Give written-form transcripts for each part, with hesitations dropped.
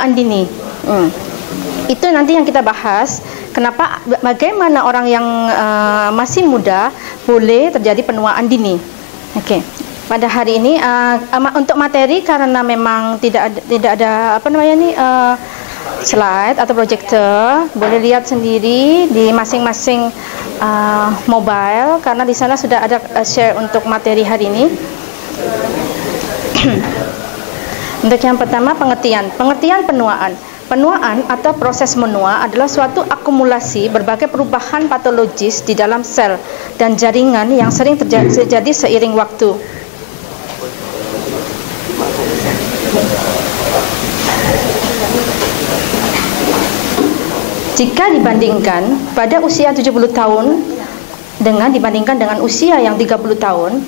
penuaan dini. Itu nanti yang kita bahas. Kenapa, bagaimana orang yang masih muda boleh terjadi penuaan dini. Oke. Pada hari ini untuk materi, karena memang tidak ada slide atau projector, boleh lihat sendiri di masing-masing mobile, karena di sana sudah ada share untuk materi hari ini. Untuk yang pertama, pengertian penuaan. Penuaan atau proses menua adalah suatu akumulasi berbagai perubahan patologis di dalam sel dan jaringan yang sering terjadi seiring waktu. Jika dibandingkan pada usia 70 tahun dibandingkan dengan usia yang 30 tahun,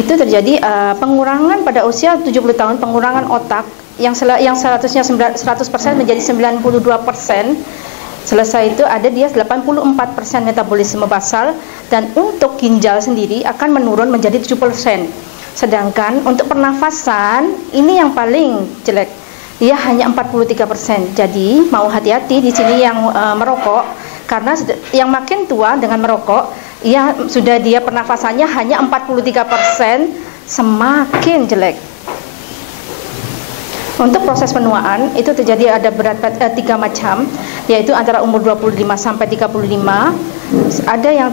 itu terjadi pengurangan pada usia 70 tahun, pengurangan otak yang seharusnya 100% menjadi 92%. Selesai itu ada dia 84% metabolisme basal, dan untuk ginjal sendiri akan menurun menjadi 7%. Sedangkan untuk pernafasan ini yang paling jelek. Dia hanya 43%. Jadi mau hati-hati di sini yang merokok, karena yang makin tua dengan merokok, dia pernafasannya hanya 43%, semakin jelek. Untuk proses penuaan itu terjadi ada berat 3 macam, yaitu antara umur 25 sampai 35. Ada yang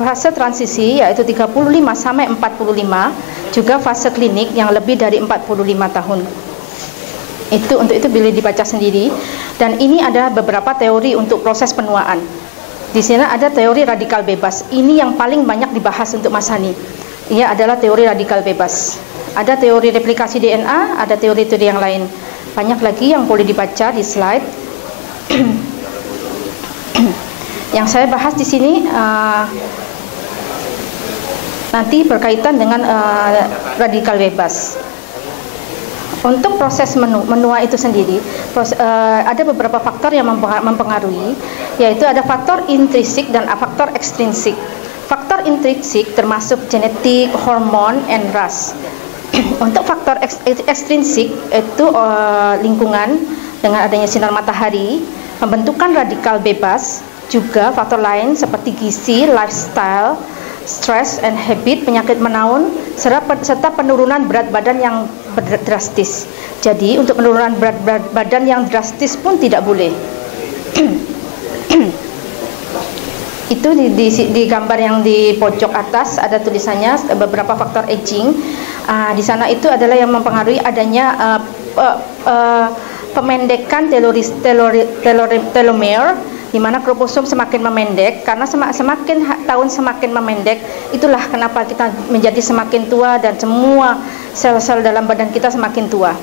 fase transisi, yaitu 35 sampai 45, juga fase klinik yang lebih dari 45 tahun. Untuk itu boleh dibaca sendiri. Dan ini adalah beberapa teori untuk proses penuaan. Di sini ada teori radikal bebas. Ini yang paling banyak dibahas untuk masa ini. Ia adalah teori radikal bebas. Ada teori replikasi DNA, ada teori-teori yang lain. Banyak lagi yang boleh dibaca di slide. Yang saya bahas di sini nanti berkaitan dengan radikal bebas. Untuk proses menua itu sendiri, ada beberapa faktor yang mempengaruhi, yaitu ada faktor intrinsik dan faktor ekstrinsik. Faktor intrinsik termasuk genetik, hormon, and ras. Untuk faktor ekstrinsik itu lingkungan dengan adanya sinar matahari, pembentukan radikal bebas, juga faktor lain seperti gizi, lifestyle, stress and habit, penyakit menaun, serta penurunan berat badan yang drastis. Jadi untuk penurunan berat badan yang drastis pun tidak boleh. Itu di gambar yang di pojok atas ada tulisannya beberapa faktor aging. Di sana itu adalah yang mempengaruhi adanya pemendekan telomere, di mana kromosom semakin memendek. Karena semakin tahun semakin memendek, itulah kenapa kita menjadi semakin tua dan semua sel-sel dalam badan kita semakin tua.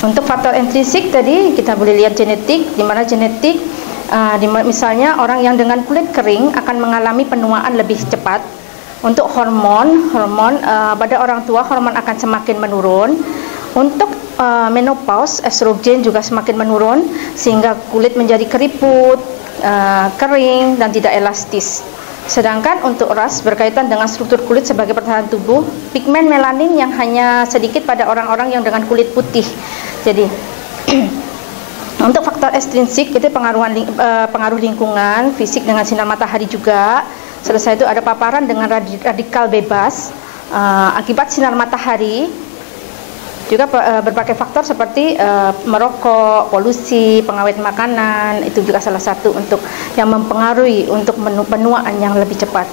Untuk faktor intrinsik tadi kita boleh lihat genetik, di mana genetik misalnya orang yang dengan kulit kering akan mengalami penuaan lebih cepat. Untuk hormon pada orang tua hormon akan semakin menurun. Untuk menopause, estrogen juga semakin menurun sehingga kulit menjadi keriput, kering dan tidak elastis. Sedangkan untuk ras berkaitan dengan struktur kulit sebagai pertahanan tubuh, pigmen melanin yang hanya sedikit pada orang-orang yang dengan kulit putih. Jadi untuk faktor ekstrinsik itu pengaruh lingkungan, fisik dengan sinar matahari juga. Selesai itu ada paparan dengan radikal bebas akibat sinar matahari. Juga berbagai faktor seperti merokok, polusi, pengawet makanan, itu juga salah satu untuk yang mempengaruhi untuk penuaan yang lebih cepat.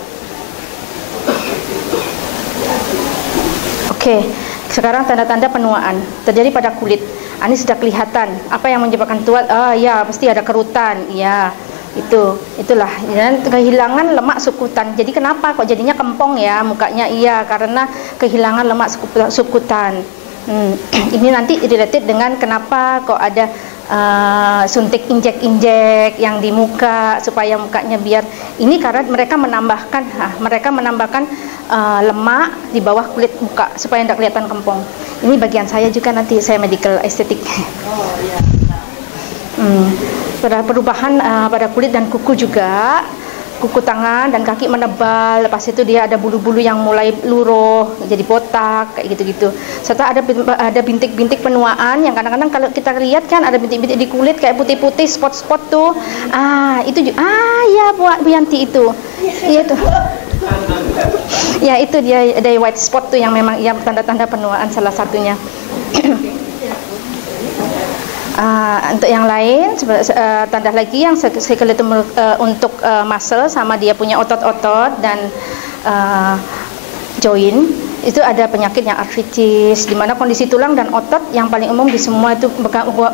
Oke, sekarang tanda-tanda penuaan terjadi pada kulit. Ini sudah kelihatan apa yang menyebabkan tua. Ya, pasti ada kerutan. Ya, itulah. Dan kehilangan lemak subkutan. Jadi kenapa kok jadinya kempong ya mukanya? Iya, karena kehilangan lemak subkutan. Ini nanti related dengan kenapa kok ada suntik injek-injek yang di muka supaya mukanya biar ini, karena mereka menambahkan lemak di bawah kulit muka supaya tidak kelihatan kempong. Ini bagian saya juga, nanti saya medical estetik. Pada perubahan pada kulit dan kuku juga. kuku tangan dan kaki menebal, lepas itu dia ada bulu-bulu yang mulai luruh jadi botak kayak gitu-gitu, serta ada bintik-bintik penuaan yang kadang-kadang kalau kita lihat kan ada bintik-bintik di kulit kayak putih-putih spot-spot tuh, itu ya Bu Yanti itu, iya tuh. Ya itu dia ada white spot tuh yang memang ya tanda-tanda penuaan salah satunya. Untuk yang lain tanda lagi yang skeletal untuk muscle sama dia punya otot-otot dan joint, itu ada penyakit yang artritis, di mana kondisi tulang dan otot yang paling umum di semua itu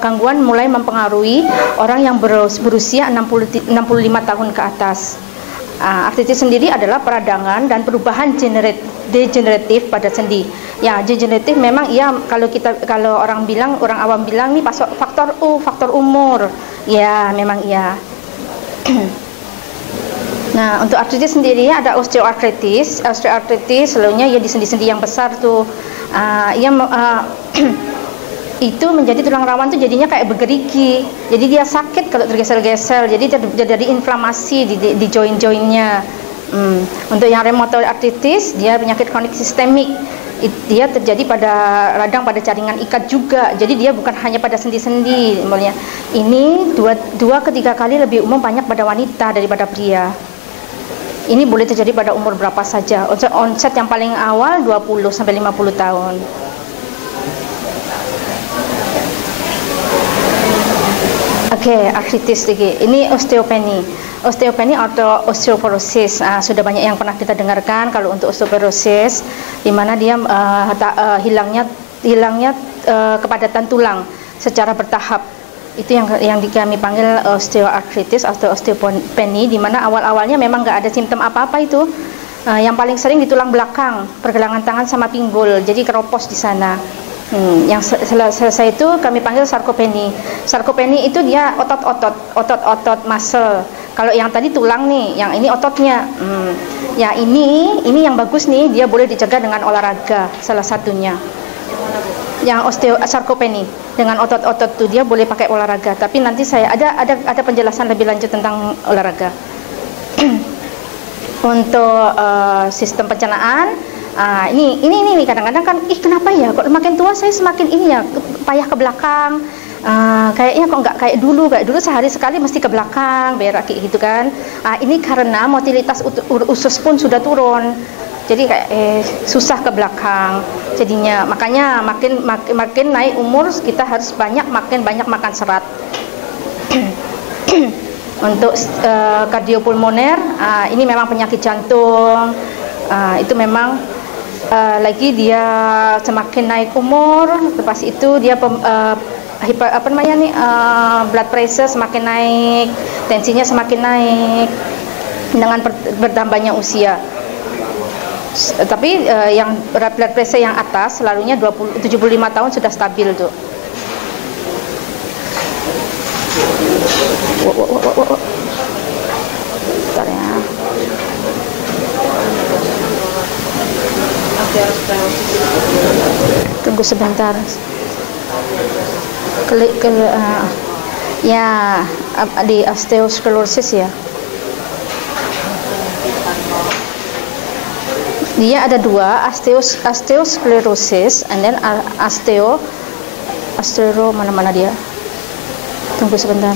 gangguan mulai mempengaruhi orang yang berusia 65 tahun ke atas. Artritis sendiri adalah peradangan dan perubahan degeneratif pada sendi. Ya, degeneratif memang ya kalau orang awam bilang nih faktor umur. Ya, memang iya. Nah, untuk artritis sendiri ada osteoartritis. Osteoartritis selalunya ya di sendi-sendi yang besar tuh. Itu menjadi tulang rawan tuh jadinya kayak bergerigi, jadi dia sakit kalau tergeser-geser, jadi terjadi inflamasi di joint-jointnya. Untuk yang rheumatoid arthritis, dia penyakit kronik sistemik, dia terjadi radang pada jaringan ikat juga, jadi dia bukan hanya pada sendi-sendi. Ini 2 ke 3 kali lebih umum banyak pada wanita daripada pria. Ini boleh terjadi pada umur berapa saja. Onset yang paling awal 20 sampai 50 tahun. Artritis lagi. Ini osteopenia. Osteopenia atau osteoporosis. Sudah banyak yang pernah kita dengarkan kalau untuk osteoporosis, di mana dia hilangnya kepadatan tulang secara bertahap. Itu yang kami panggil osteoartritis atau osteopenia, di mana awal-awalnya memang nggak ada simptom apa-apa itu. Yang paling sering di tulang belakang, pergelangan tangan sama pinggul, jadi keropos di sana. Yang selesai itu kami panggil sarkopenia. Sarkopenia itu dia otot muscle. Kalau yang tadi tulang nih, yang ini ototnya. Ya ini yang bagus nih, dia boleh dicegah dengan olahraga salah satunya. Yang sarkopenia dengan otot-otot tuh dia boleh pakai olahraga. Tapi nanti saya ada penjelasan lebih lanjut tentang olahraga. Untuk sistem pencernaan. Ini kadang-kadang kan, kenapa ya kok makin tua saya semakin payah ke belakang, kayaknya kok nggak kayak dulu sehari sekali mesti ke belakang berak gitu kan. Ini karena motilitas usus pun sudah turun, jadi kayak susah ke belakang jadinya. Makanya makin naik umur kita harus makin banyak makan serat. Untuk kardiopulmoner, ini memang penyakit jantung. Itu memang lagi dia semakin naik umur, lepas itu dia blood pressure semakin naik, tensinya semakin naik dengan bertambahnya usia. Tapi yang blood pressure yang atas selalunya 75 tahun sudah stabil tuh. Bentar ya. Tunggu sebentar. Di osteosklerosis ya. Dia ada 2, osteosklerosis and then osteo mana dia. Tunggu sebentar.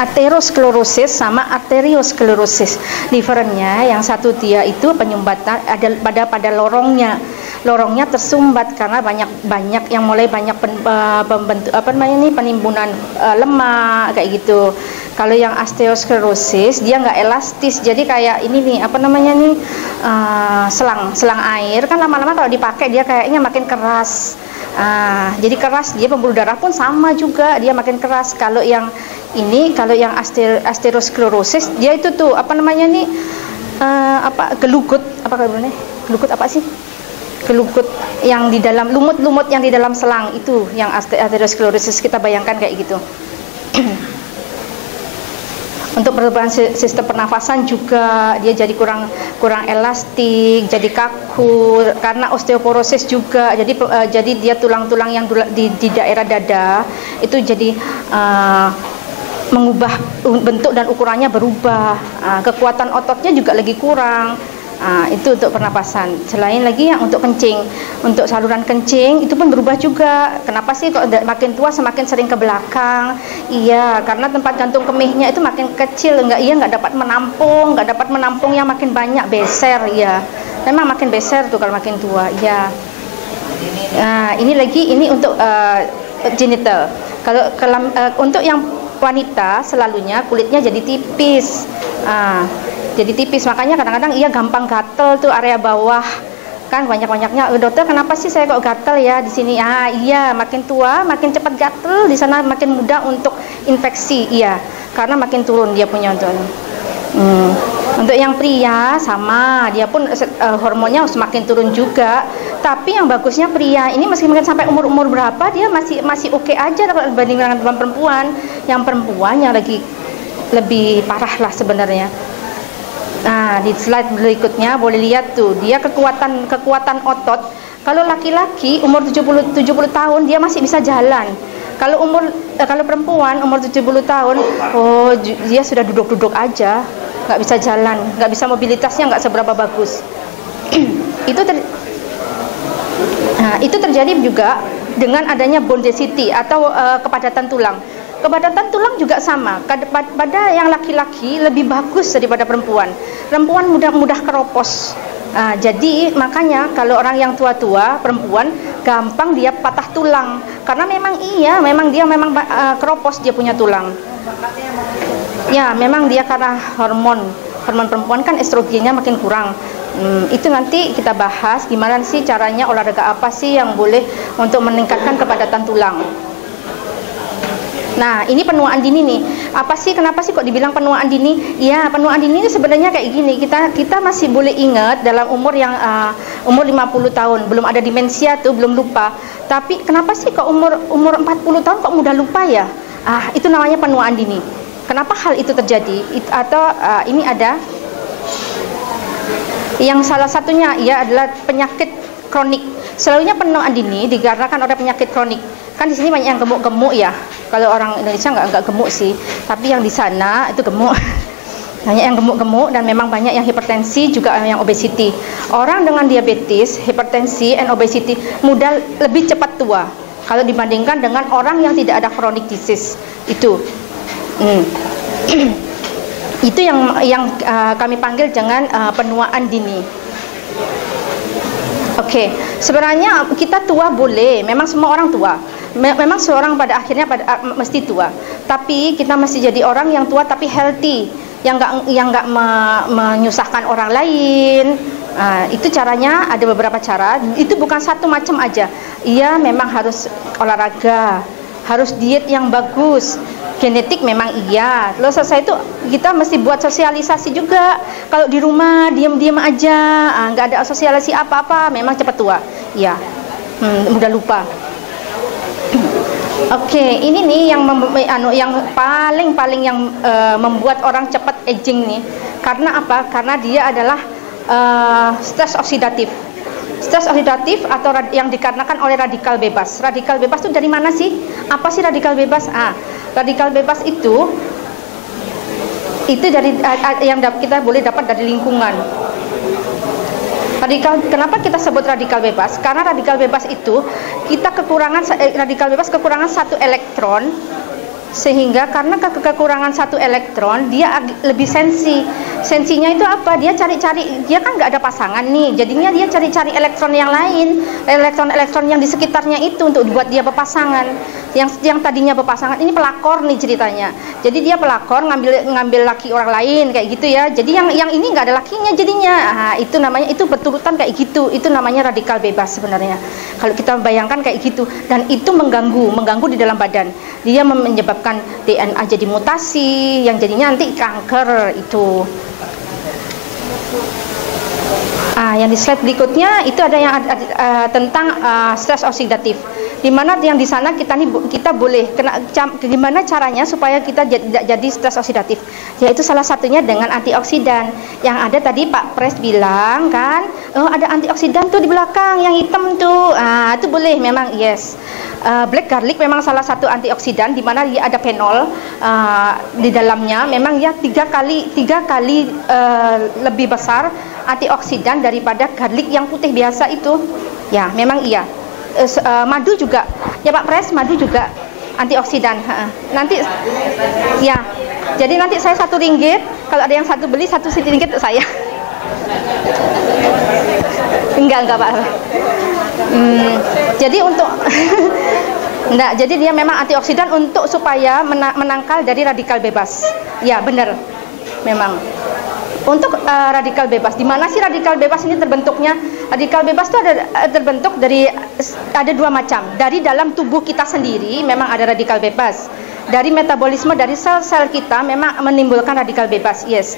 Aterosklerosis sama arteriosklerosis. Differentnya yang satu dia itu penyumbatan ada pada lorongnya tersumbat karena banyak yang mulai banyak penimbunan lemak kayak gitu. Kalau yang osteosklerosis dia nggak elastis, jadi kayak ini nih selang air kan lama-lama kalau dipakai dia kayaknya makin keras. Jadi keras, dia pembuluh darah pun sama juga, dia makin keras. Kalau yang osteosklerosis dia itu tuh gelugut gelugut yang di dalam lumut yang di dalam selang, itu yang osteosklerosis, kita bayangkan kayak gitu. Untuk perubahan sistem pernafasan juga dia jadi kurang elastik, jadi kaku karena osteoporosis juga. Jadi dia tulang-tulang yang di daerah dada itu jadi mengubah bentuk dan ukurannya berubah. Kekuatan ototnya juga lagi kurang. Itu untuk pernapasan. Selain lagi yang untuk kencing, untuk saluran kencing itu pun berubah juga. Kenapa sih kok makin tua semakin sering ke belakang? Iya, karena tempat gantung kemihnya itu makin kecil, nggak dapat menampung yang makin banyak, beser ya. Memang makin beser tuh kalau makin tua. Ya. Nah, ini untuk genital. Kalau untuk yang wanita selalunya kulitnya jadi tipis. Jadi tipis, makanya kadang-kadang ia gampang gatel tuh area bawah kan, banyak-banyaknya. Dokter, kenapa sih saya kok gatel ya di sini? Iya, makin tua makin cepat gatel, di sana makin mudah untuk infeksi. Iya, karena makin turun dia punya untuk untuk yang pria sama, dia pun hormonnya semakin turun juga. Tapi yang bagusnya pria ini mungkin sampai umur berapa dia masih oke aja kalau dibandingkan dengan perempuan. Yang perempuan yang lebih parah lah sebenarnya. Nah, di slide berikutnya boleh lihat tuh, dia kekuatan otot. Kalau laki-laki umur 70 tahun dia masih bisa jalan. Kalau perempuan umur 70 tahun, dia sudah duduk-duduk aja, nggak bisa jalan, nggak bisa, mobilitasnya nggak seberapa bagus. Itu terjadi juga dengan adanya bone density atau kepadatan tulang. Kepadatan tulang juga sama. Pada yang laki-laki lebih bagus daripada perempuan. Perempuan mudah keropos. Jadi makanya kalau orang yang tua-tua, perempuan gampang dia patah tulang. Karena memang dia keropos dia punya tulang. Ya, memang dia karena hormon perempuan kan estrogennya makin kurang. Itu nanti kita bahas gimana sih caranya, olahraga apa sih yang boleh untuk meningkatkan kepadatan tulang. Nah, ini penuaan dini nih. Kenapa sih kok dibilang penuaan dini? Ya, penuaan dini itu sebenarnya kayak gini. Kita masih boleh ingat dalam umur yang umur 50 tahun, belum ada demensia tuh, belum lupa. Tapi kenapa sih kok umur 40 tahun kok mudah lupa ya? Itu namanya penuaan dini. Kenapa hal itu terjadi? Ini ada yang salah satunya adalah penyakit kronik. Selalunya penuaan dini dikarenakan oleh penyakit kronik. Kan di sini banyak yang gemuk-gemuk ya. Kalau orang Indonesia nggak gemuk sih, tapi yang di sana itu gemuk. Banyak yang gemuk-gemuk dan memang banyak yang hipertensi, juga yang obesity. Orang dengan diabetes, hipertensi, and obesity lebih cepat tua kalau dibandingkan dengan orang yang tidak ada chronic disease. Itu yang kami panggil dengan penuaan dini. Oke, sebenarnya kita tua boleh, memang semua orang tua. Memang seorang pada akhirnya mesti tua. Tapi kita masih jadi orang yang tua tapi healthy, yang nggak menyusahkan orang lain. Itu caranya ada beberapa cara. Itu bukan satu macam aja. Ia memang harus olahraga, harus diet yang bagus. Genetik memang iya. Terus selesai itu kita mesti buat sosialisasi juga. Kalau di rumah diam-diam aja, nggak ada sosialisasi apa-apa, memang cepat tua. Iya, mudah lupa. Oke, ini nih yang paling yang membuat orang cepat aging nih. Karena apa? Karena dia adalah stres oksidatif. Stres oksidatif atau yang dikarenakan oleh radikal bebas. Radikal bebas itu dari mana sih? Apa sih radikal bebas? Radikal bebas itu dari yang kita boleh dapat dari lingkungan. Kenapa kita sebut radikal bebas? Karena radikal bebas itu kita kekurangan satu elektron, sehingga karena kekurangan satu elektron dia lebih sensinya itu apa? Dia cari-cari, dia kan nggak ada pasangan nih, jadinya dia cari-cari elektron yang lain, elektron yang di sekitarnya itu untuk dibuat dia berpasangan. Yang tadinya berpasangan ini pelakor nih ceritanya, jadi dia pelakor ngambil laki orang lain kayak gitu ya. Jadi yang ini nggak ada lakinya jadinya. Itu berturutan kayak gitu. Itu namanya radikal bebas sebenarnya. Kalau kita bayangkan kayak gitu, dan itu mengganggu di dalam badan. Dia menyebabkan DNA jadi mutasi, yang jadinya nanti kanker itu. Yang di slide berikutnya itu ada yang tentang stres oksidatif. Di mana yang di sana kita boleh gimana caranya supaya kita tidak jadi stres oksidatif? Yaitu salah satunya dengan antioksidan. Yang ada tadi Pak Pres bilang kan, ada antioksidan tuh di belakang yang hitam tuh. Itu boleh memang, yes. Black garlic memang salah satu antioksidan di mana dia ada fenol di dalamnya. Memang ya tiga kali lebih besar antioksidan daripada garlic yang putih biasa itu. Ya, memang iya. Madu juga, ya Pak Pres, madu juga antioksidan. Nanti, ya, jadi nanti saya RM1. Kalau ada yang satu beli RM1 untuk saya. Enggak Pak. Jadi untuk enggak, jadi dia memang antioksidan untuk supaya menangkal dari radikal bebas. Ya, benar. Memang. Untuk radikal bebas, di mana sih radikal bebas ini terbentuknya? Radikal bebas itu terbentuk ada dua macam. Dari dalam tubuh kita sendiri memang ada radikal bebas. Dari metabolisme dari sel-sel kita memang menimbulkan radikal bebas. Yes.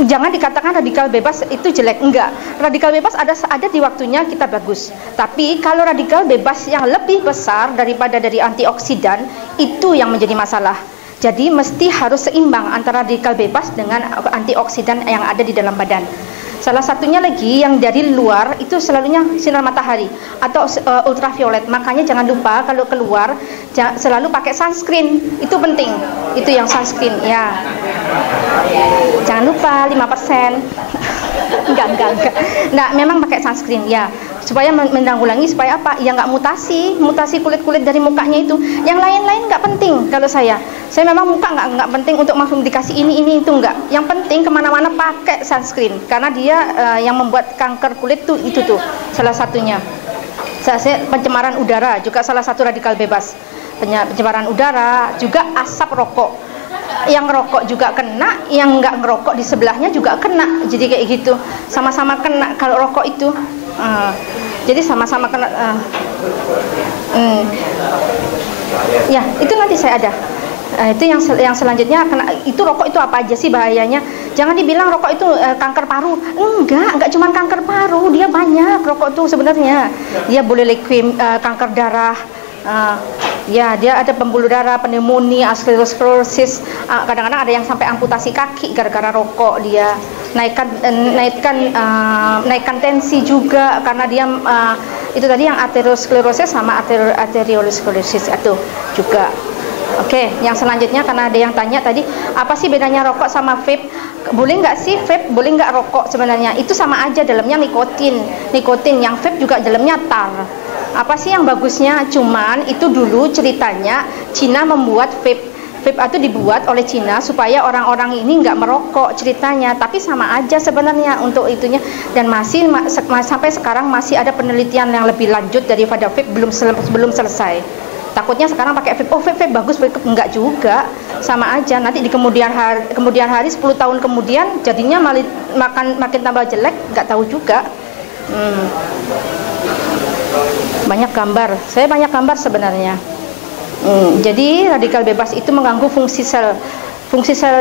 Jangan dikatakan radikal bebas itu jelek, enggak. Radikal bebas ada di waktunya kita bagus. Tapi kalau radikal bebas yang lebih besar daripada dari antioksidan, itu yang menjadi masalah. Jadi mesti harus seimbang antara radikal bebas dengan antioksidan yang ada di dalam badan. Salah satunya lagi yang dari luar itu selalunya sinar matahari atau ultraviolet. Makanya jangan lupa kalau keluar selalu pakai sunscreen. Itu penting. Itu yang sunscreen ya. Jangan lupa 5%. Enggak. Nah, memang pakai sunscreen ya. Supaya menanggulangi supaya apa? Ya nggak mutasi kulit dari mukanya itu. Yang lain-lain nggak penting kalau saya. Saya memang muka nggak penting untuk langsung dikasih ini itu nggak. Yang penting kemana-mana pakai sunscreen karena dia yang membuat kanker kulit tuh itu tuh salah satunya. Pencemaran udara juga salah satu radikal bebas. Pencemaran udara juga asap rokok. Yang ngerokok juga kena, yang nggak ngerokok di sebelahnya juga kena. Jadi kayak gitu, sama-sama kena kalau rokok itu. Jadi sama-sama kena. Ya, itu nanti saya ada. Itu yang selanjutnya, itu rokok itu apa aja sih bahayanya? Jangan dibilang rokok itu kanker paru. Enggak cuma kanker paru, dia banyak rokok itu sebenarnya. Dia boleh kanker darah. Ya, dia ada pembuluh darah, pneumonia, sklerosis. Kadang-kadang ada yang sampai amputasi kaki gara-gara rokok. Dia naikkan tensi juga karena dia itu tadi yang aterosklerosis sama arteriosklerosis itu juga. Oke, yang selanjutnya karena ada yang tanya tadi apa sih bedanya rokok sama vape? Boleh nggak sih vape? Boleh nggak rokok sebenarnya? Itu sama aja, dalamnya nikotin. Yang vape juga dalamnya tar. Apa sih yang bagusnya? Cuman itu dulu ceritanya Cina membuat vape. Vape itu dibuat oleh Cina supaya orang-orang ini nggak merokok ceritanya. Tapi sama aja sebenarnya untuk itunya. Dan masih sampai sekarang masih ada penelitian yang lebih lanjut daripada vape belum selesai. Takutnya sekarang pakai vape, vape bagus, vape enggak juga, sama aja. Nanti di kemudian hari 10 tahun kemudian jadinya makin tambah jelek, nggak tahu juga. Banyak gambar, saya banyak gambar sebenarnya. Jadi radikal bebas itu mengganggu fungsi sel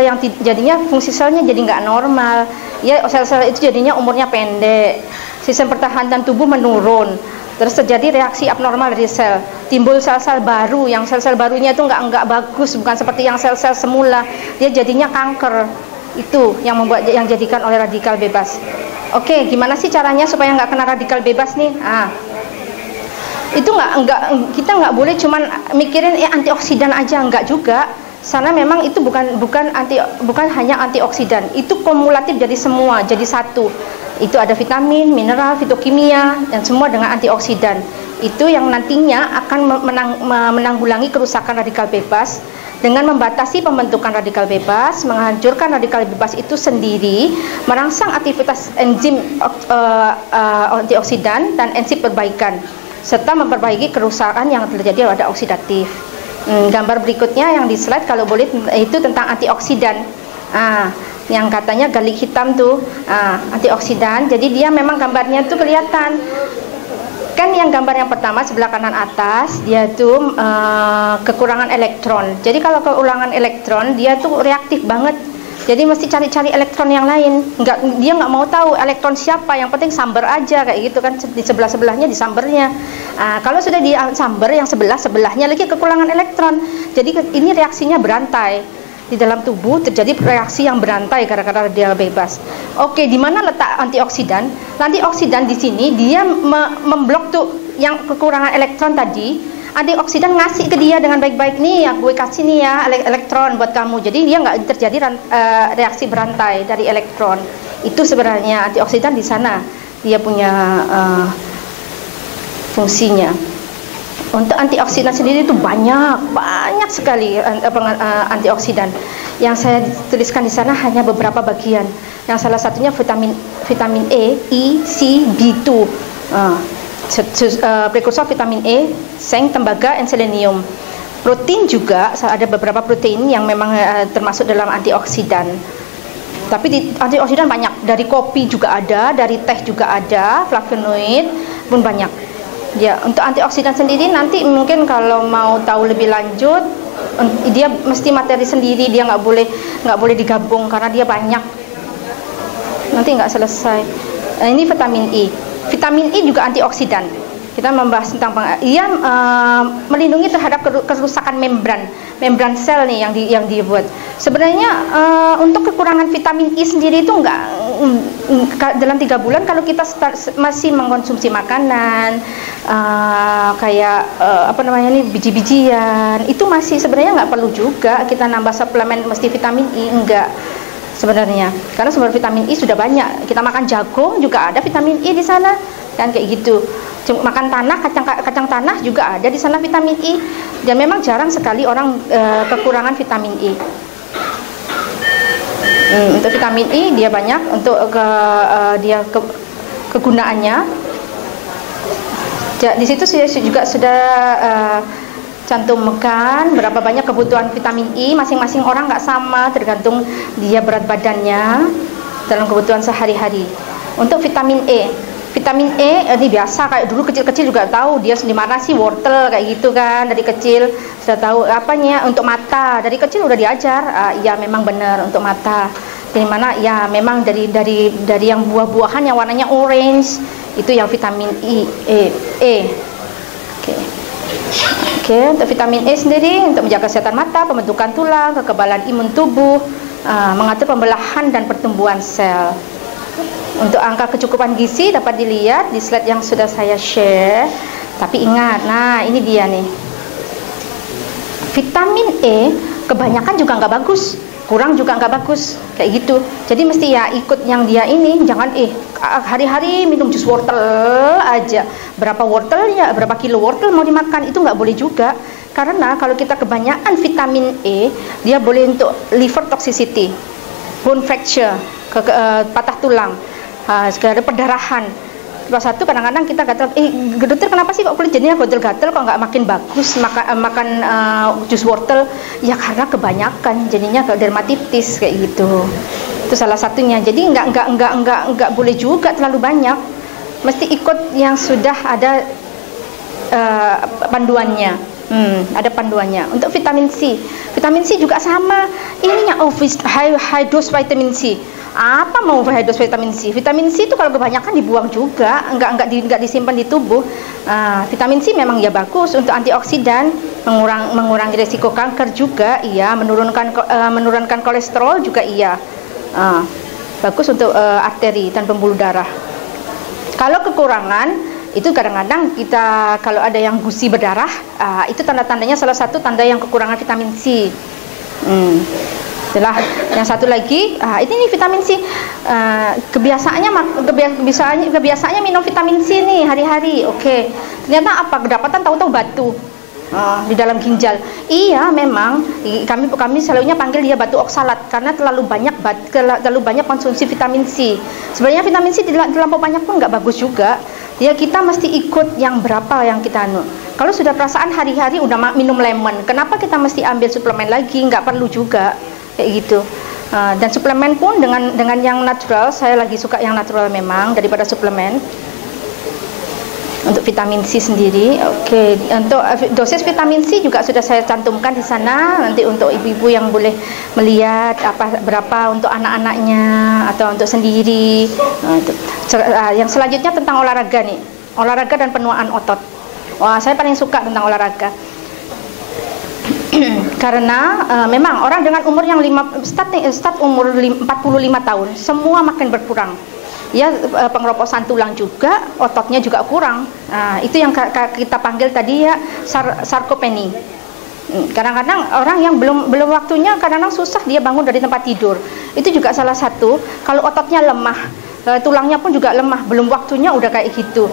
yang jadinya fungsi selnya jadi nggak normal. Ya, sel-sel itu jadinya umurnya pendek, sistem pertahanan tubuh menurun. Terus terjadi reaksi abnormal dari sel, timbul sel-sel baru, yang sel-sel barunya itu nggak bagus, bukan seperti yang sel-sel semula, dia jadinya kanker. Itu yang jadikan oleh radikal bebas. Oke, gimana sih caranya supaya nggak kena radikal bebas nih? Itu kita nggak boleh cuman mikirin antioksidan aja, nggak juga. Sana memang itu bukan hanya antioksidan, itu kumulatif jadi semua, jadi satu. Itu ada vitamin, mineral, fitokimia, dan semua dengan antioksidan. Itu yang nantinya akan menanggulangi kerusakan radikal bebas dengan membatasi pembentukan radikal bebas, menghancurkan radikal bebas itu sendiri, merangsang aktivitas enzim antioksidan dan enzim perbaikan, serta memperbaiki kerusakan yang terjadi pada oksidatif. Gambar berikutnya yang di slide kalau boleh itu tentang antioksidan. Yang katanya garlic hitam tuh antioksidan. Jadi dia memang gambarnya tuh kelihatan. Kan yang gambar yang pertama sebelah kanan atas dia tuh kekurangan elektron. Jadi kalau kekurangan elektron dia tuh reaktif banget. Jadi mesti cari-cari elektron yang lain. Dia nggak mau tahu elektron siapa, yang penting samber aja kayak gitu kan, di sebelah-sebelahnya disambernya. Kalau sudah disamber yang sebelahnya lagi kekurangan elektron. Jadi ini reaksinya berantai. Di dalam tubuh terjadi reaksi yang berantai gara-gara radikal bebas. Oke, di mana letak antioksidan? Antioksidan di sini dia memblok tuh yang kekurangan elektron tadi. antioksidan ngasih ke dia dengan baik-baik, nih gue kasih nih ya elektron buat kamu, jadi dia nggak terjadi reaksi berantai dari elektron. Itu sebenarnya antioksidan di sana dia punya fungsinya. Untuk antioksidan sendiri itu banyak sekali antioksidan. Yang saya tuliskan di sana hanya beberapa bagian. Yang salah satunya vitamin E, I, C, B2. Prekursor vitamin E, seng, tembaga, dan selenium. Protein juga ada beberapa protein yang memang termasuk dalam antioksidan. Tapi antioksidan banyak, dari kopi juga ada, dari teh juga ada, flavonoid pun banyak. Ya, untuk antioksidan sendiri nanti mungkin kalau mau tahu lebih lanjut, dia mesti materi sendiri, dia nggak boleh digabung karena dia banyak. Nanti nggak selesai. Ini vitamin E. Vitamin E juga antioksidan. Kita membahas tentang ia melindungi terhadap kerusakan membran sel nih yang dibuat. Sebenarnya untuk kekurangan vitamin E sendiri itu dalam 3 bulan kalau kita masih mengkonsumsi makanan kayak biji-bijian, itu masih sebenarnya nggak perlu juga kita nambah suplemen mesti vitamin E, enggak sebenarnya, karena sumber vitamin E sudah banyak. Kita makan jagung juga ada vitamin E di sana, kan kayak gitu. Makan tanah, kacang tanah juga ada di sana vitamin E. Dan memang jarang sekali orang kekurangan vitamin E. Untuk vitamin E dia banyak, untuk kegunaannya. Di situ juga sudah cantumkan berapa banyak kebutuhan vitamin E. Masing-masing orang nggak sama, tergantung dia berat badannya dalam kebutuhan sehari-hari. Untuk vitamin E ini biasa, kayak dulu kecil-kecil juga tahu dia di mana sih wortel kayak gitu kan, dari kecil sudah tahu apanya. Untuk mata dari kecil udah diajar, ya memang benar untuk mata. Di mana ya memang dari yang buah-buahan yang warnanya orange itu yang vitamin E. Oke, untuk vitamin E sendiri untuk menjaga kesehatan mata, pembentukan tulang, kekebalan imun tubuh, mengatur pembelahan dan pertumbuhan sel. Untuk angka kecukupan gizi dapat dilihat di slide yang sudah saya share. Tapi ingat, nah ini dia nih. Vitamin E kebanyakan juga nggak bagus, kurang juga nggak bagus, kayak gitu. Jadi mesti ya ikut yang dia ini, jangan hari-hari minum jus wortel aja. Berapa wortelnya, berapa kilo wortel mau dimakan, itu nggak boleh juga. Karena kalau kita kebanyakan vitamin E, dia boleh untuk liver toxicity, bone fracture, patah tulang, segala perdarahan. Salah satu kadang-kadang kita gatal, dokter kenapa sih kok kulit jadinya gatal-gatal, kok nggak makin bagus makan jus wortel? Ya karena kebanyakan jadinya dermatitis kayak gitu. Itu salah satunya. Jadi nggak boleh juga terlalu banyak. Mesti ikut yang sudah ada panduannya. Ada panduannya. Untuk vitamin C juga sama. Ininya high dose vitamin C. Apa mau high dose vitamin C? Vitamin C itu kalau kebanyakan dibuang juga, nggak disimpan di tubuh. Vitamin C memang ya bagus untuk antioksidan, mengurangi risiko kanker juga, iya, menurunkan kolesterol juga, iya. Bagus untuk arteri dan pembuluh darah. Kalau kekurangan itu kadang-kadang kita kalau ada yang gusi berdarah, itu tanda-tandanya salah satu tanda yang kekurangan vitamin C. Setelah yang satu lagi, ini vitamin C. Kebiasaannya minum vitamin C nih hari-hari. Oke. Ternyata apa? Kedapatan tahu-tahu batu di dalam ginjal. Iya, memang kami selalunya panggil dia batu oksalat karena terlalu banyak konsumsi vitamin C. Sebenarnya vitamin C terlampau banyak pun nggak bagus juga. Ya kita mesti ikut yang berapa yang kita Kalau sudah perasaan hari-hari udah minum lemon, kenapa kita mesti ambil suplemen lagi? Nggak perlu juga. Kayak gitu. Dan suplemen pun dengan yang natural, saya lagi suka yang natural memang daripada suplemen. Untuk vitamin C sendiri, oke. Untuk dosis vitamin C juga sudah saya cantumkan di sana. Nanti untuk ibu-ibu yang boleh melihat berapa untuk anak-anaknya atau untuk sendiri. Yang selanjutnya tentang olahraga nih, olahraga dan penuaan otot. Wah, saya paling suka tentang olahraga. Karena memang orang dengan umur yang start umur 45 tahun semua makin berkurang. Ya, pengeroposan tulang juga, ototnya juga kurang. Nah, itu yang kita panggil tadi ya sarkopeni. Kadang-kadang orang yang belum waktunya, kadang-kadang susah dia bangun dari tempat tidur. Itu juga salah satu. Kalau ototnya lemah, tulangnya pun juga lemah, belum waktunya udah kayak gitu.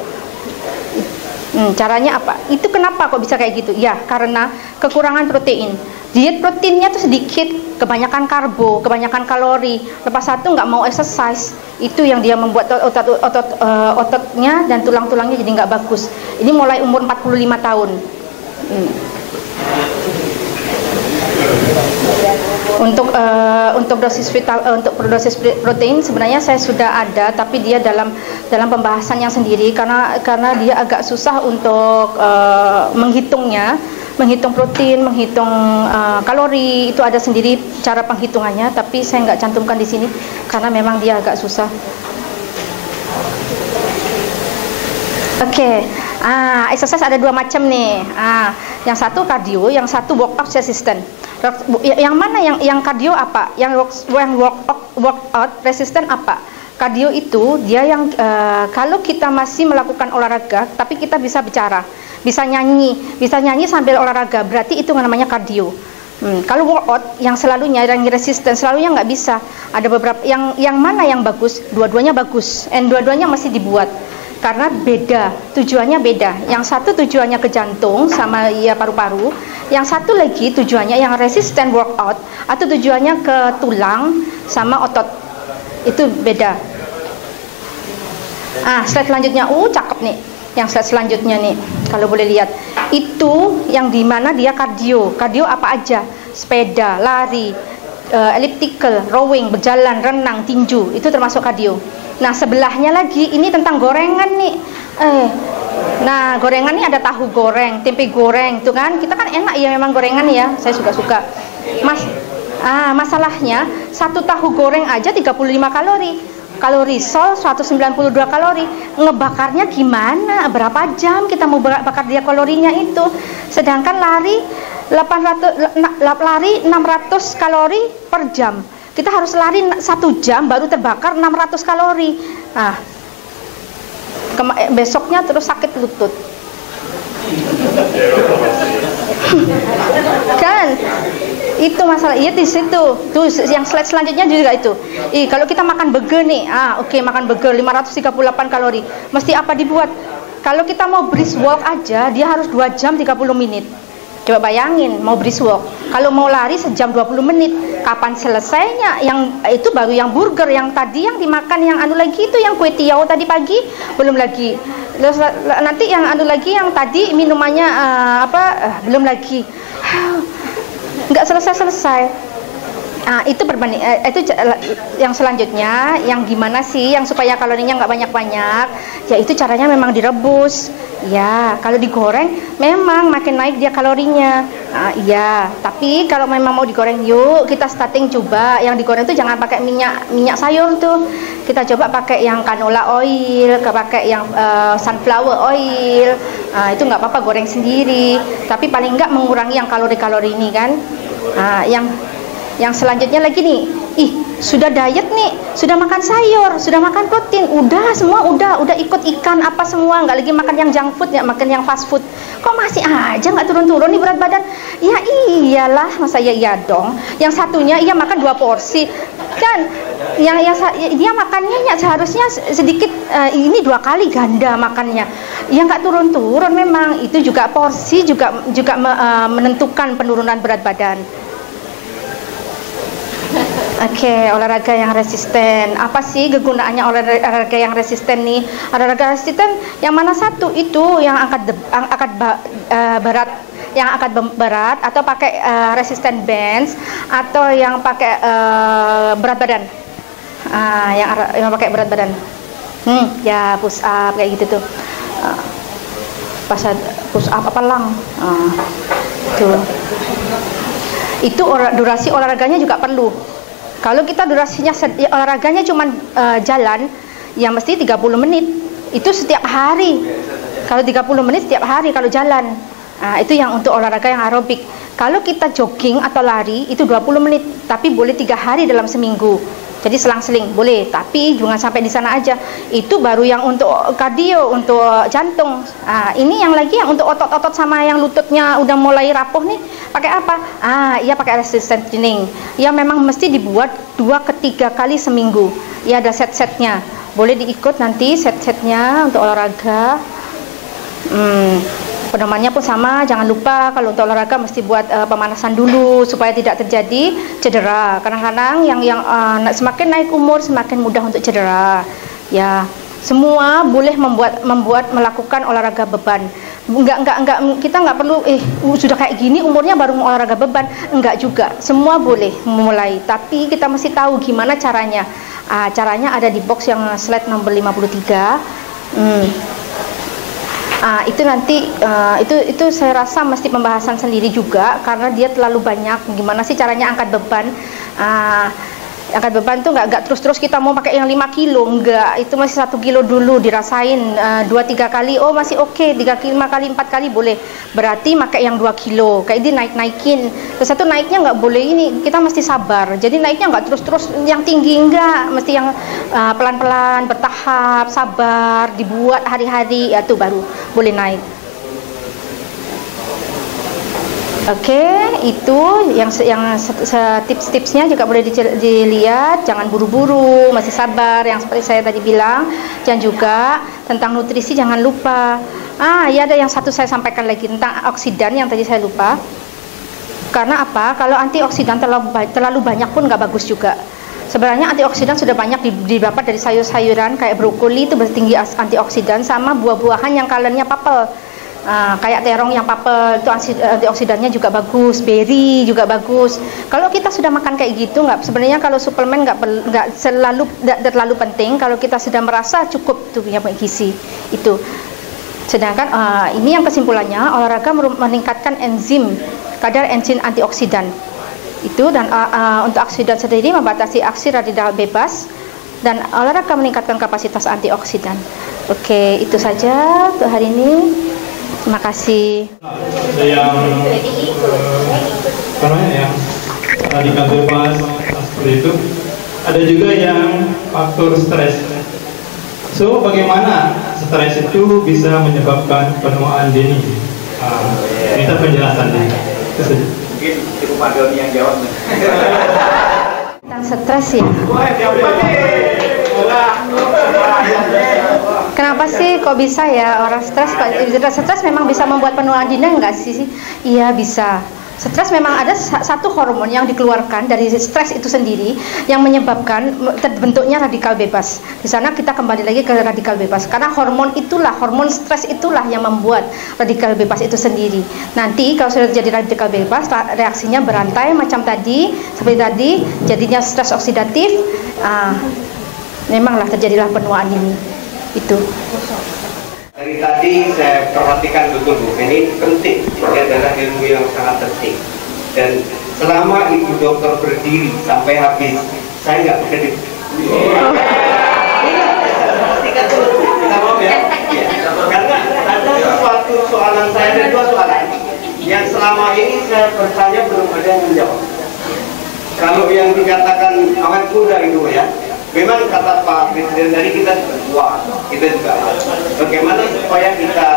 Caranya apa? Itu kenapa kok bisa kayak gitu? Ya, karena kekurangan protein. Diet proteinnya tuh sedikit, kebanyakan karbo, kebanyakan kalori. Lepas satu nggak mau exercise, itu yang dia membuat ototnya dan tulang-tulangnya jadi nggak bagus. Ini mulai umur 45 tahun. Untuk dosis protein sebenarnya saya sudah ada, tapi dia dalam pembahasan yang sendiri karena dia agak susah untuk menghitung protein, menghitung kalori, itu ada sendiri cara penghitungannya, tapi saya nggak cantumkan di sini karena memang dia agak susah. Oke. Exercise ada 2 macam nih. Yang satu cardio, yang satu workout resistant. Yang mana yang cardio apa? Yang workout resistant apa? Cardio itu dia yang kalau kita masih melakukan olahraga tapi kita bisa bicara, bisa nyanyi sambil olahraga, berarti itu namanya cardio. Kalau workout yang selalunya yang resisten selalunya nggak bisa. Ada beberapa yang mana yang bagus? Dua-duanya bagus, and dua-duanya masih dibuat. Karena beda, tujuannya beda. Yang satu tujuannya ke jantung sama ya paru-paru, yang satu lagi tujuannya yang resisten workout atau tujuannya ke tulang sama otot. Itu beda. Slide selanjutnya, cakep nih. Yang slide selanjutnya nih, kalau boleh lihat. Itu yang dimana dia kardio. Kardio apa aja? Sepeda, lari, elliptical, rowing, berjalan, renang, tinju. Itu termasuk kardio. Nah, sebelahnya lagi ini tentang gorengan nih. Nah, gorengan nih ada tahu goreng, tempe goreng, tuh kan? Kita kan enak ya memang gorengan ya. Saya suka-suka. Masalahnya satu tahu goreng aja 35 kalori. Kalorisol 192 kalori. Ngebakarnya gimana? Berapa jam kita mau bakar dia kalorinya itu? Sedangkan lari 600 kalori per jam. Kita harus lari 1 jam baru terbakar 600 kalori. Besoknya terus sakit lutut. Kan? Itu masalah. Iya di situ. Tuh yang slide selanjutnya juga itu. Kalau kita makan burger nih, makan burger 538 kalori. Mesti apa dibuat? Kalau kita mau brisk walk aja, dia harus 2 jam 30 menit. Coba bayangin, mau brisk walk. Kalau mau lari sejam 20 menit, kapan selesainya? Yang itu baru yang burger, yang tadi yang dimakan, yang lagi itu yang kue tiaw tadi pagi belum lagi. Nanti yang lagi yang tadi minumannya belum lagi. Nggak selesai. Itu berbanding. Itu yang selanjutnya, yang gimana sih yang supaya kalorinya nggak banyak-banyak? Ya itu caranya memang direbus. Ya, kalau digoreng memang makin naik dia kalorinya. Iya, tapi kalau memang mau digoreng, yuk kita starting coba yang digoreng itu jangan pakai minyak sayur tuh. Kita coba pakai yang canola oil, pakai yang sunflower oil. Itu nggak apa-apa goreng sendiri, tapi paling nggak mengurangi yang kalori-kalori ini kan. Yang selanjutnya lagi nih, sudah diet nih, sudah makan sayur, sudah makan protein, udah semua udah ikut ikan apa semua, nggak lagi makan yang junk food, ya makan yang fast food. Kok masih aja nggak turun-turun nih berat badan? Ya iyalah, masa iya dong. Yang satunya ia makan 2 porsi, kan? Yang dia makannya ya seharusnya sedikit, ini 2 kali ganda makannya. Ya nggak turun-turun memang. Itu juga porsi juga menentukan penurunan berat badan. Oke, olahraga yang resisten. Apa sih kegunaannya olahraga yang resisten nih? Olahraga resisten yang mana satu? Itu yang angkat berat, yang angkat berat atau pakai resisten bands atau yang pakai berat badan. Yang pakai berat badan. Ya push up kayak gitu tuh. Push up apa lang? Tuh. Itu durasi olahraganya juga perlu. Kalau kita durasinya olahraganya cuma jalan, ya mesti 30 menit. Itu setiap hari. Kalau 30 menit setiap hari kalau jalan. Itu yang untuk olahraga yang aerobik. Kalau kita jogging atau lari itu 20 menit, tapi boleh 3 hari dalam seminggu. Jadi selang-seling boleh, tapi jangan sampai di sana aja. Itu baru yang untuk kardio, untuk jantung. Ini yang lagi yang untuk otot-otot sama yang lututnya udah mulai rapuh nih, pakai apa? Iya pakai resistance training. Ya memang mesti dibuat 2 ke 3 kali seminggu. Ya ada set-setnya. Boleh diikut nanti set-setnya untuk olahraga. Pedomannya pun sama, jangan lupa kalau untuk olahraga mesti buat pemanasan dulu supaya tidak terjadi cedera. Kadang-kadang yang semakin naik umur semakin mudah untuk cedera. Ya, semua boleh melakukan olahraga beban. Enggak, kita nggak perlu sudah kayak gini umurnya baru mau olahraga beban. Enggak juga, semua boleh memulai. Tapi kita mesti tahu gimana caranya. Caranya ada di box yang slide nomor 53. Itu nanti itu saya rasa mesti pembahasan sendiri juga karena dia terlalu banyak. Gimana sih caranya angkat beban? Angkat beban tuh nggak terus-terus kita mau pakai yang 5 kilo, enggak, itu masih 1 kilo dulu dirasain 2-3 kali, oh masih oke, 3 kali, 5 kali, 4 kali boleh, berarti pakai yang 2 kilo, kayak dia naik-naikin, terus satu naiknya nggak boleh ini, kita mesti sabar, jadi naiknya nggak terus-terus yang tinggi, enggak, mesti yang pelan-pelan, bertahap, sabar, dibuat hari-hari, ya tuh baru boleh naik. Oke, itu yang tips-tipsnya juga boleh dilihat, jangan buru-buru, masih sabar, yang seperti saya tadi bilang, dan juga tentang nutrisi jangan lupa. Ya ada yang satu saya sampaikan lagi tentang oksidan yang tadi saya lupa. Karena apa? Kalau antioksidan terlalu banyak pun nggak bagus juga. Sebenarnya antioksidan sudah banyak didapat dari sayur-sayuran kayak brokoli itu bertinggi antioksidan, sama buah-buahan yang kalornya papel. Kayak terong yang papel itu antioksidannya juga bagus, beri juga bagus. Kalau kita sudah makan kayak gitu, sebenarnya kalau suplemen nggak terlalu penting. Kalau kita sudah merasa cukup tuh punya gizi itu. Sedangkan ini yang kesimpulannya, olahraga meningkatkan kadar enzim antioksidan itu, dan untuk oksidan sendiri membatasi aksi radikal bebas, dan olahraga meningkatkan kapasitas antioksidan. Oke, itu saja untuk hari ini. Terima kasih. Ada yang radikal bebas seperti itu. Ada juga yang faktor stres. So, bagaimana stres itu bisa menyebabkan penuaan dini? Minta penjelasannya. Mungkin cukup Pak Doni yang jawab. Tentang stres ya. Kenapa sih kok bisa ya orang stres? Stres memang bisa membuat penuaan dini enggak sih? Iya bisa. Stres memang ada satu hormon yang dikeluarkan dari stres itu sendiri yang menyebabkan terbentuknya radikal bebas. Di sana kita kembali lagi ke radikal bebas karena hormon stres itulah yang membuat radikal bebas itu sendiri. Nanti kalau sudah terjadi radikal bebas, reaksinya berantai macam tadi, seperti tadi, jadinya stres oksidatif. Memanglah terjadilah penuaan ini. Itu. Dari tadi saya perhatikan betul Bu, ini penting, ini adalah ilmu yang sangat penting. Dan selama Ibu Dokter berdiri sampai habis, saya nggak berkedip. Pastikan dulu, kita mau ya. Karena ada sesuatu soalan saya, ada 2 soalan yang selama ini saya bertanya belum ada yang menjawab. Kalau yang dikatakan awet muda itu ya, memang kata Pak Presiden dari kita juga tua, kita juga bagaimana supaya kita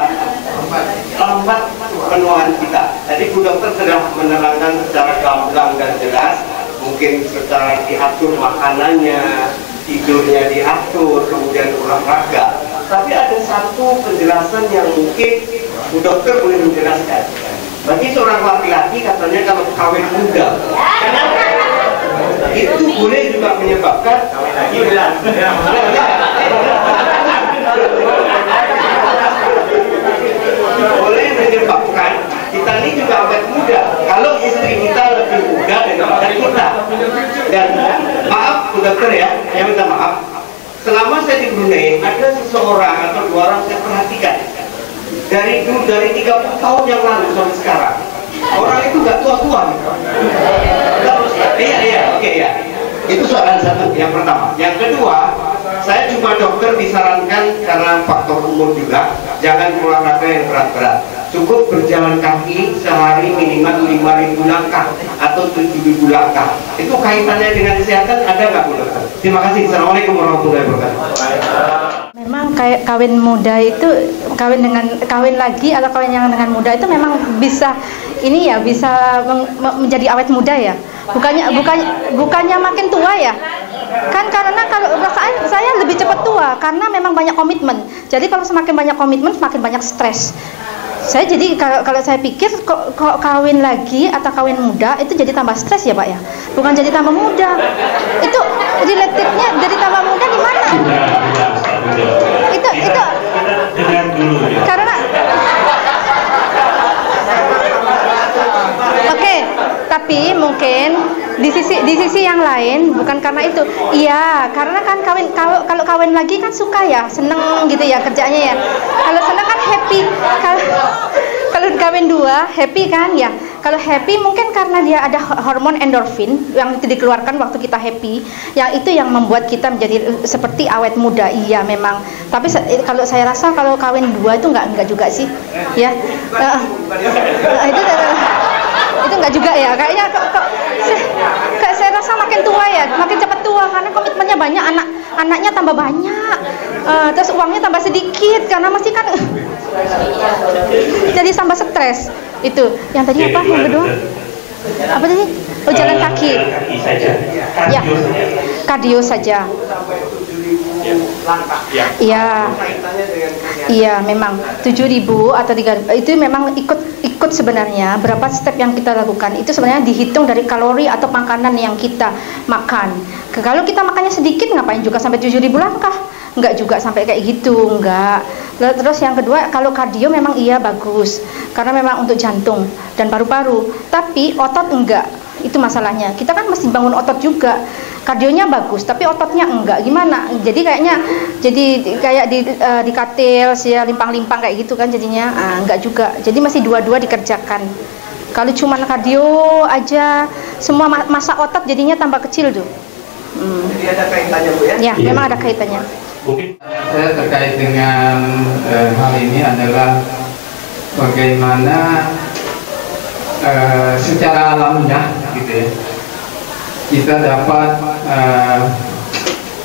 lambat penuaan kita. Tadi Bu Dokter sudah menerangkan secara gamblang dan jelas, mungkin secara diatur makanannya, tidurnya diatur, kemudian olahraga. Tapi ada satu penjelasan yang mungkin Bu Dokter boleh menjelaskan. Bagi seorang laki-laki katanya kalau kawin muda, itu boleh juga menyebabkan boleh menyebabkan kita ini juga awet muda kalau istri kita lebih muda daripada kita. Dan maaf Bu Dokter ya, saya minta maaf, selama saya di Brunei ada seseorang atau 2 orang saya perhatikan dari 30 tahun yang lalu sampai sekarang, orang itu nggak tua-tua gitu. Iya. Itu soalan satu, yang pertama. Yang kedua, saya cuma dokter disarankan karena faktor umur juga, jangan olahraga yang berat-berat. Cukup berjalan kaki sehari minimal 5.000 langkah atau 7.000 langkah. Itu kaitannya dengan kesehatan ada nggak Bu Dokter? Terima kasih. Assalamualaikum warahmatullahi wabarakatuh. Memang kayak kawin muda itu kawin lagi atau kawin yang dengan muda itu memang bisa ini ya, bisa menjadi awet muda ya. Bukannya makin tua ya. Kan karena kalau perasaan saya lebih cepat tua karena memang banyak komitmen. Jadi kalau semakin banyak komitmen semakin banyak stres. Saya jadi kalau saya pikir kok kawin lagi atau kawin muda itu jadi tambah stres ya Pak ya, bukan jadi tambah muda. Itu relatednya jadi tambah muda di mana? Itu karena oke, tapi mungkin di sisi yang lain bukan karena itu. Iya, karena kan kalau kawin lagi kan suka ya, seneng gitu ya kerjanya ya. Kalau seneng kan happy. Kalau kawin dua happy kan ya. Kalau happy mungkin karena dia ada hormon endorfin yang itu dikeluarkan waktu kita happy, yang itu yang membuat kita menjadi seperti awet muda. Iya memang. Tapi kalau saya rasa kalau kawin dua itu enggak juga sih. Ya. Itu enggak juga ya. Kayaknya saya rasa makin tua ya, makin cepat tua karena komitmennya banyak, anaknya tambah banyak, terus uangnya tambah sedikit karena masih kan jadi tambah stres. Itu yang tadi apa yang kedua apa tadi? Oh, jalan kaki ya, kardio saja. Iya memang 7.000 atau 3.000 itu memang ikut sebenarnya berapa step yang kita lakukan itu sebenarnya dihitung dari kalori atau makanan yang kita makan. Kalau kita makannya sedikit ngapain juga sampai 7.000 langkah? Enggak juga sampai kayak gitu, enggak. Terus yang kedua, kalau kardio memang iya bagus karena memang untuk jantung dan paru-paru, tapi otot enggak. Itu masalahnya. Kita kan mesti bangun otot juga. Kardionya bagus, tapi ototnya enggak. Gimana? Jadi kayaknya kayak di katil ya, limpang-limpang kayak gitu kan jadinya. Enggak juga. Jadi masih dua-dua dikerjakan. Kalau cuma kardio aja, semua masa otot jadinya tambah kecil tuh. Jadi ada kaitannya Bu ya? Ya, memang ada kaitannya. Mungkin saya terkait dengan hal ini adalah bagaimana secara alamiah gitu ya, kita dapat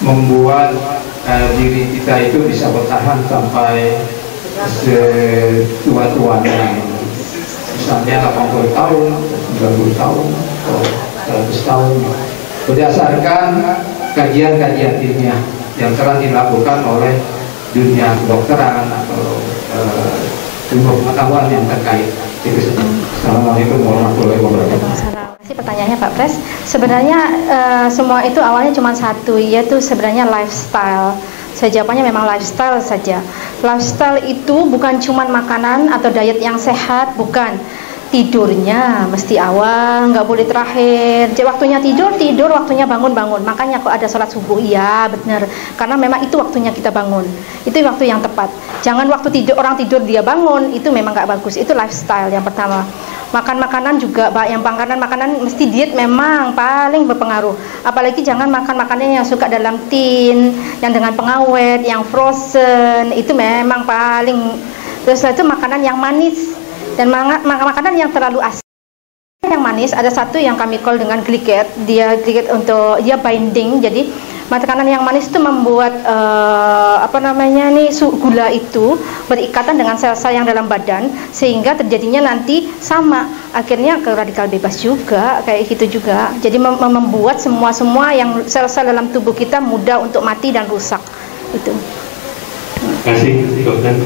membuat diri kita itu bisa bertahan sampai setua-tuanya, misalnya 80 tahun, 90 tahun, atau 100 tahun, berdasarkan kajian-kajian ilmiah yang telah dilakukan oleh dunia kedokteran atau ilmu pengetahuan yang terkait. Assalamualaikum warahmatullahi wabarakatuh. Terima kasih pertanyaannya Pak Pres. Sebenarnya semua itu awalnya cuma satu, yaitu sebenarnya lifestyle. Saya jawabannya memang lifestyle saja. Lifestyle itu bukan cuma makanan atau diet yang sehat, bukan. Tidurnya mesti awal, nggak boleh terakhir. Jadi waktunya tidur, waktunya bangun. Makanya kok ada sholat subuh, iya benar. Karena memang itu waktunya kita bangun. Itu waktu yang tepat. Jangan waktu orang tidur dia bangun, itu memang nggak bagus. Itu lifestyle yang pertama. Makan makanan juga, yang makanan mesti diet memang paling berpengaruh. Apalagi jangan makan makanan yang suka dalam tin, yang dengan pengawet, yang frozen, itu memang paling. Terus itu makanan yang manis. Dan makanan yang terlalu asin. Yang manis ada satu yang kami call dengan glycat. Dia untuk binding. Jadi makanan yang manis itu membuat gula itu berikatan dengan sel-sel yang dalam badan sehingga terjadinya nanti sama akhirnya ke radikal bebas juga kayak gitu juga. Jadi membuat semua yang sel-sel dalam tubuh kita mudah untuk mati dan rusak. Itu. Terima kasih, Dokter.